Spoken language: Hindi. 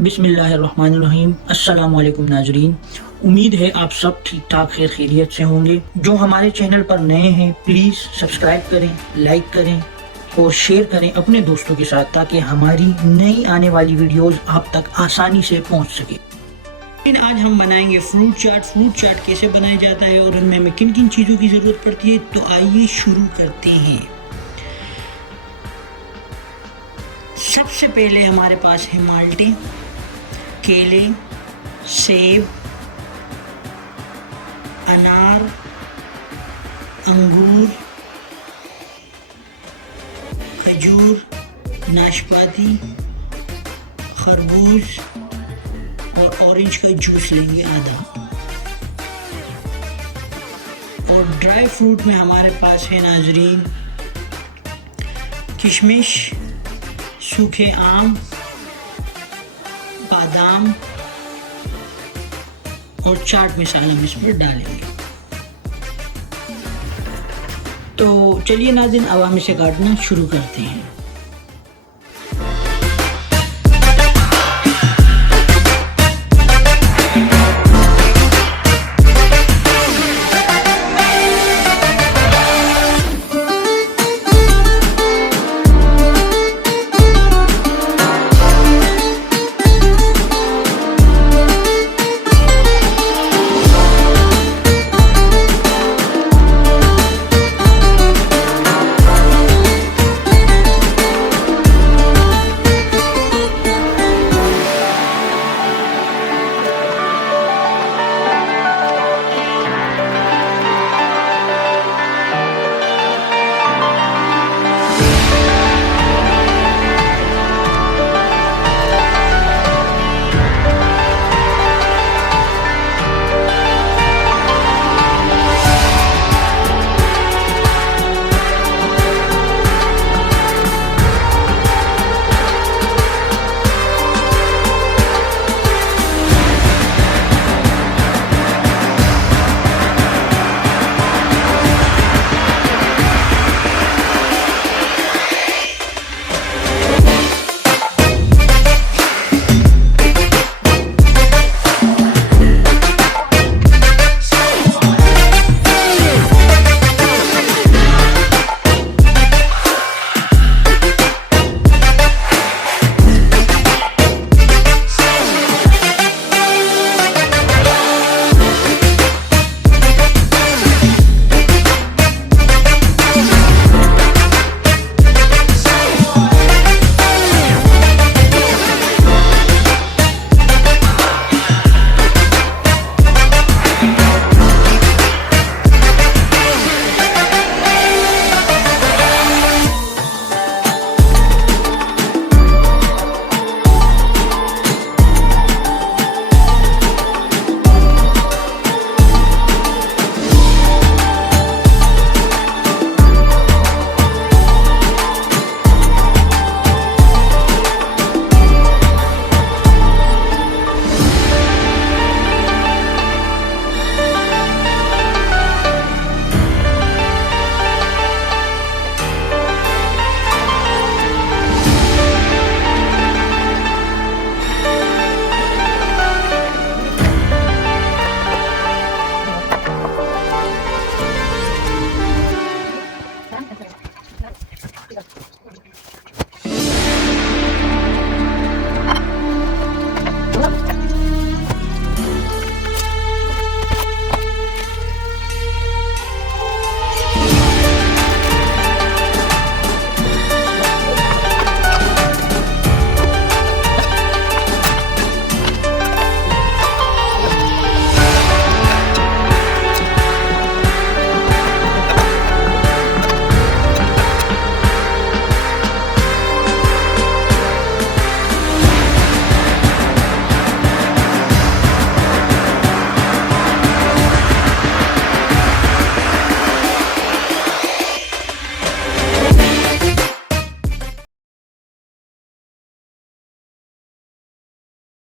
बिस्मिल्लाहिर्रहमानिर्रहीम। अस्सलाम वालेकुम नाजरीन, उम्मीद है आप सब ठीक ठाक खैर खैरियत से होंगे। जो हमारे चैनल पर नए हैं प्लीज़ सब्सक्राइब करें, लाइक करें और शेयर करें अपने दोस्तों के साथ, ताकि हमारी नई आने वाली वीडियोस आप तक आसानी से पहुंच सके। आज हम बनाएंगे फ्रूट चाट। फ्रूट चाट कैसे बनाया जाता है और उनमें हमें किन किन चीज़ों की ज़रूरत पड़ती है, तो आइए शुरू करते हैं। सबसे पहले हमारे पास है माल्टे, केले, सेब, अनार, अंगूर, खजूर, नाशपाती, खरबूज और ऑरेंज का जूस लेंगे आधा। और ड्राई फ्रूट में हमारे पास है नाजरीन किशमिश, सूखे आम, बादाम और चाट मसाला हम इसमें डालेंगे। तो चलिए नाज़रीन, अब हम इसे काटना शुरू करते हैं।